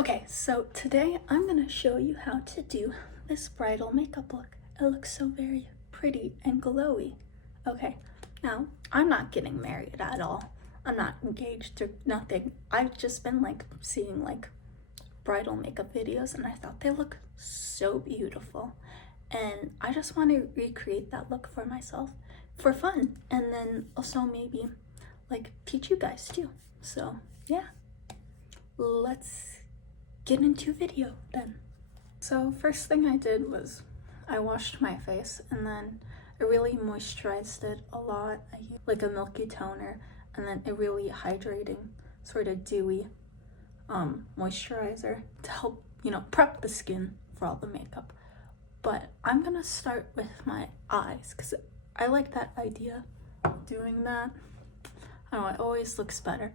Okay, so today I'm gonna show you how to do this bridal makeup look. It looks so very pretty and glowy. Okay, now I'm not getting married at all. I'm not engaged or nothing. I've just been seeing bridal makeup videos and I thought they look so beautiful. And I just want to recreate that look for myself for fun, and then also maybe teach you guys too. So yeah, let's get into video then. So first thing I did was I washed my face and then I really moisturized it a lot. I used a milky toner and then a really hydrating sort of dewy moisturizer to help, prep the skin for all the makeup. But I'm gonna start with my eyes because I like that idea of doing that. I don't know, it always looks better.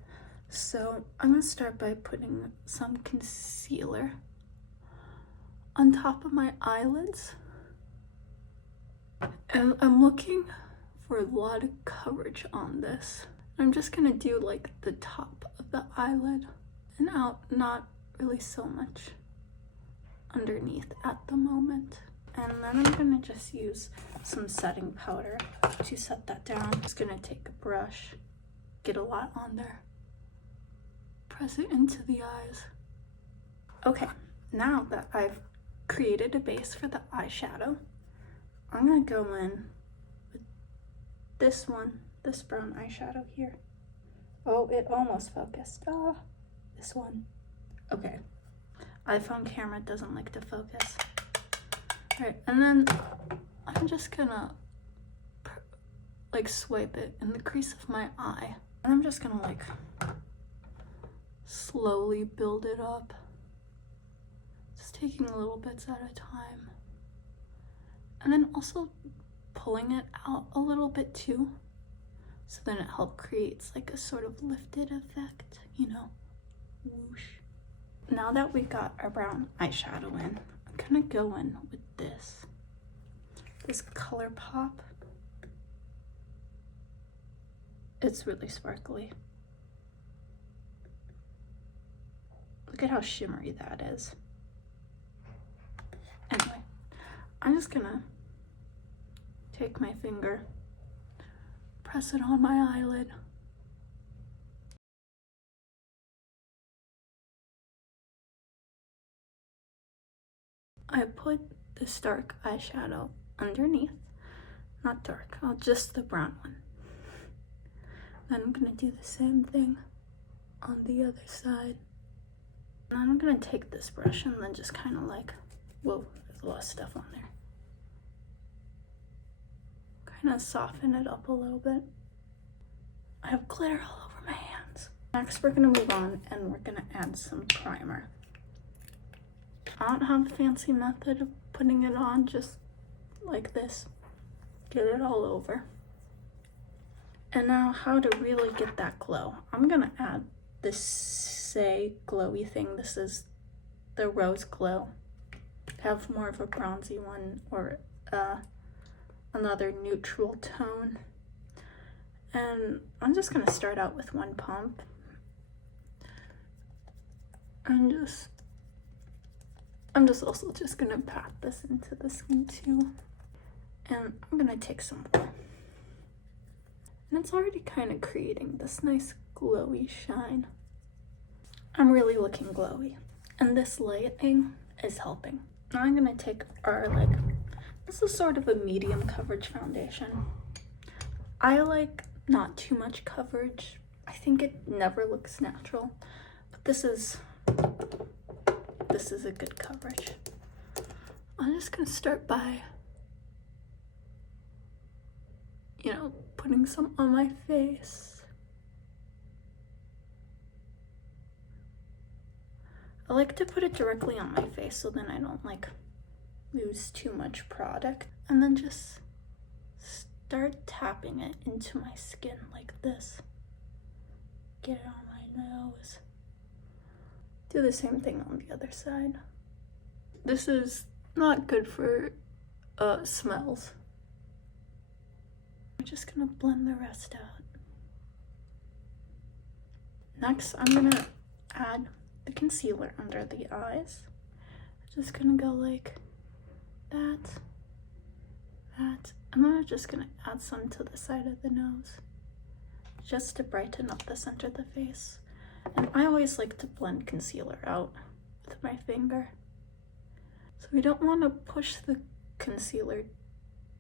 So I'm gonna start by putting some concealer on top of my eyelids. And I'm looking for a lot of coverage on this. I'm just gonna do the top of the eyelid and out, not really so much underneath at the moment. And then I'm gonna just use some setting powder to set that down. I'm just gonna take a brush, get a lot on there, press it into the eyes. Okay, now that I've created a base for the eyeshadow, I'm gonna go in with this brown eyeshadow here. Oh, it almost focused. This one. Okay, iPhone camera doesn't like to focus. All right, and then I'm just gonna swipe it in the crease of my eye. And I'm just gonna slowly build it up. Just taking little bits at a time. And then also pulling it out a little bit too. So then it helps creates a sort of lifted effect, whoosh. Now that we got our brown eyeshadow in, I'm gonna go in with this Color Pop. It's really sparkly. Look at how shimmery that is. Anyway, I'm just gonna take my finger, press it on my eyelid. I put this dark eyeshadow underneath, not dark, just the brown one. Then I'm gonna do the same thing on the other side. And then I'm gonna take this brush and then just kind of whoa, there's a lot of stuff on there. Kind of soften it up a little bit. I have glitter all over my hands. Next, we're gonna move on and we're gonna add some primer. I don't have a fancy method of putting it on, just like this. Get it all over. And now how to really get that glow. I'm gonna add this Say glowy thing. This is the Rose Glow. Have more of a bronzy one or another neutral tone. And I'm just gonna start out with one pump. And I'm just also just gonna pat this into the skin too. And I'm gonna take some more. And it's already kind of creating this nice glowy shine. I'm really looking glowy. And this lighting is helping. Now I'm gonna take our this is sort of a medium coverage foundation. I like not too much coverage. I think it never looks natural. But this is a good coverage. I'm just gonna start by putting some on my face. I like to put it directly on my face so then I don't lose too much product. And then just start tapping it into my skin like this. Get it on my nose. Do the same thing on the other side. This is not good for smells. I'm just gonna blend the rest out. Next, I'm gonna add the concealer under the eyes. Just gonna go like that, that. I'm just gonna add some to the side of the nose, just to brighten up the center of the face. And I always like to blend concealer out with my finger. So we don't want to push the concealer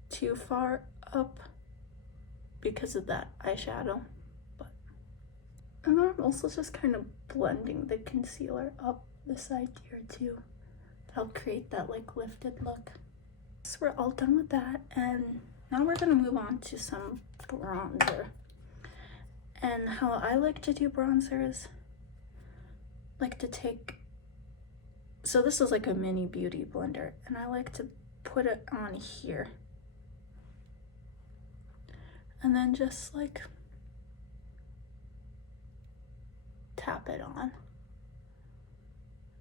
too far up because of that eyeshadow. And then I'm also just kind of blending the concealer up the side here too. That'll create that like lifted look. So we're all done with that, and now we're gonna move on to some bronzer. And how I like to do bronzer is like to take, so this is like a mini beauty blender, and I like to put it on here and then just like tap it on.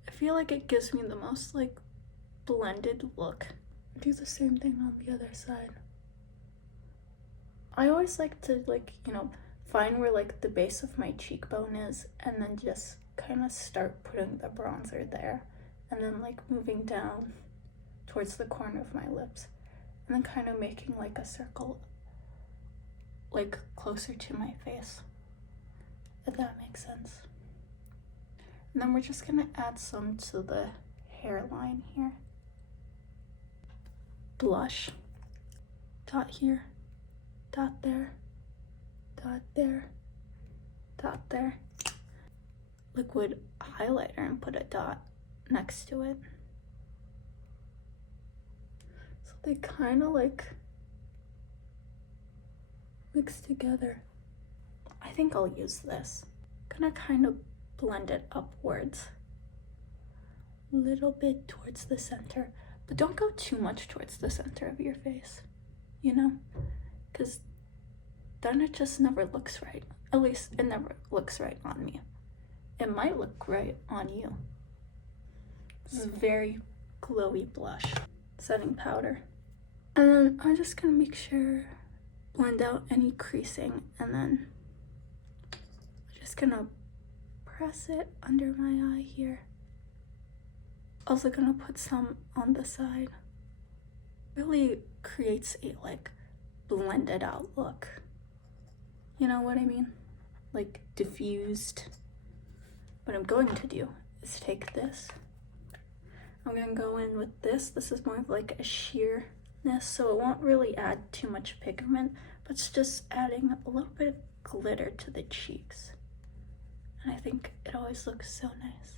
I feel like it gives me the most like blended look. Do the same thing on the other side. I always like to like, you know, find where like the base of my cheekbone is and then just kind of start putting the bronzer there, and then like moving down towards the corner of my lips, and then kind of making like a circle like closer to my face, if that makes sense. And then we're just gonna add some to the hairline here. Blush. Dot here, dot there, dot there, dot there. Liquid highlighter and put a dot next to it. So they kind of like mix together. I think I'll use this. I'm gonna kind of blend it upwards, a little bit towards the center, but don't go too much towards the center of your face, you know, because then it just never looks right. At least it never looks right on me. It might look right on you. This is very glowy blush, setting powder. And then I'm just gonna make sure, blend out any creasing, and then I'm just gonna press it under my eye here. Also gonna put some on the side. Really creates a like blended out look. You know what I mean? Like diffused. What I'm going to do is take this. I'm gonna go in with this. This is more of like a sheerness, so it won't really add too much pigment, but it's just adding a little bit of glitter to the cheeks. And I think it always looks so nice.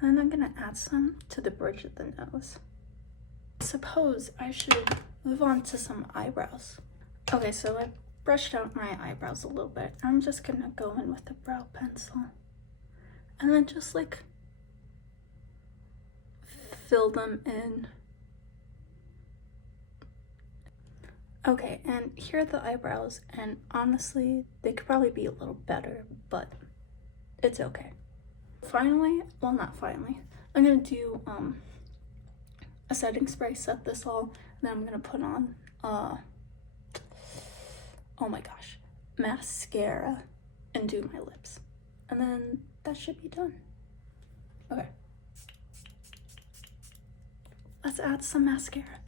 And then I'm gonna add some to the bridge of the nose. I suppose I should move on to some eyebrows. Okay, so I brushed out my eyebrows a little bit. I'm just gonna go in with a brow pencil and then just like fill them in. Okay, and here are the eyebrows, and honestly, they could probably be a little better, but it's okay. Finally, well, not finally, I'm gonna do a setting spray, set this all, and then I'm gonna put on oh my gosh, mascara, and do my lips, and then that should be done. Okay, let's add some mascara.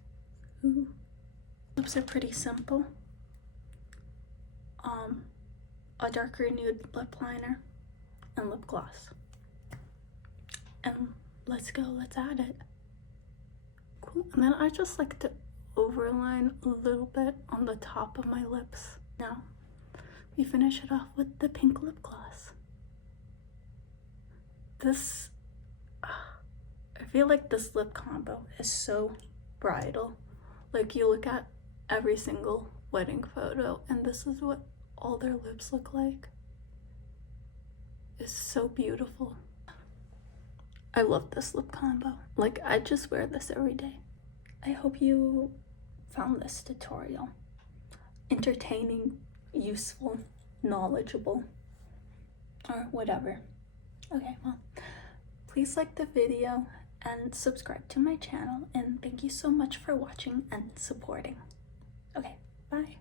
Ooh. Lips are pretty simple. A darker nude lip liner and lip gloss. And let's go, let's add it. Cool. And then I just like to overline a little bit on the top of my lips. Now, we finish it off with the pink lip gloss. This, I feel like this lip combo is so bridal. Like, you look at every single wedding photo and this is what all their lips look like. It's so beautiful. I love this lip combo. Like, I just wear this every day. I hope you found this tutorial entertaining, useful, knowledgeable, or whatever. Okay, well, please like the video and subscribe to my channel, and thank you so much for watching and supporting. Okay, bye.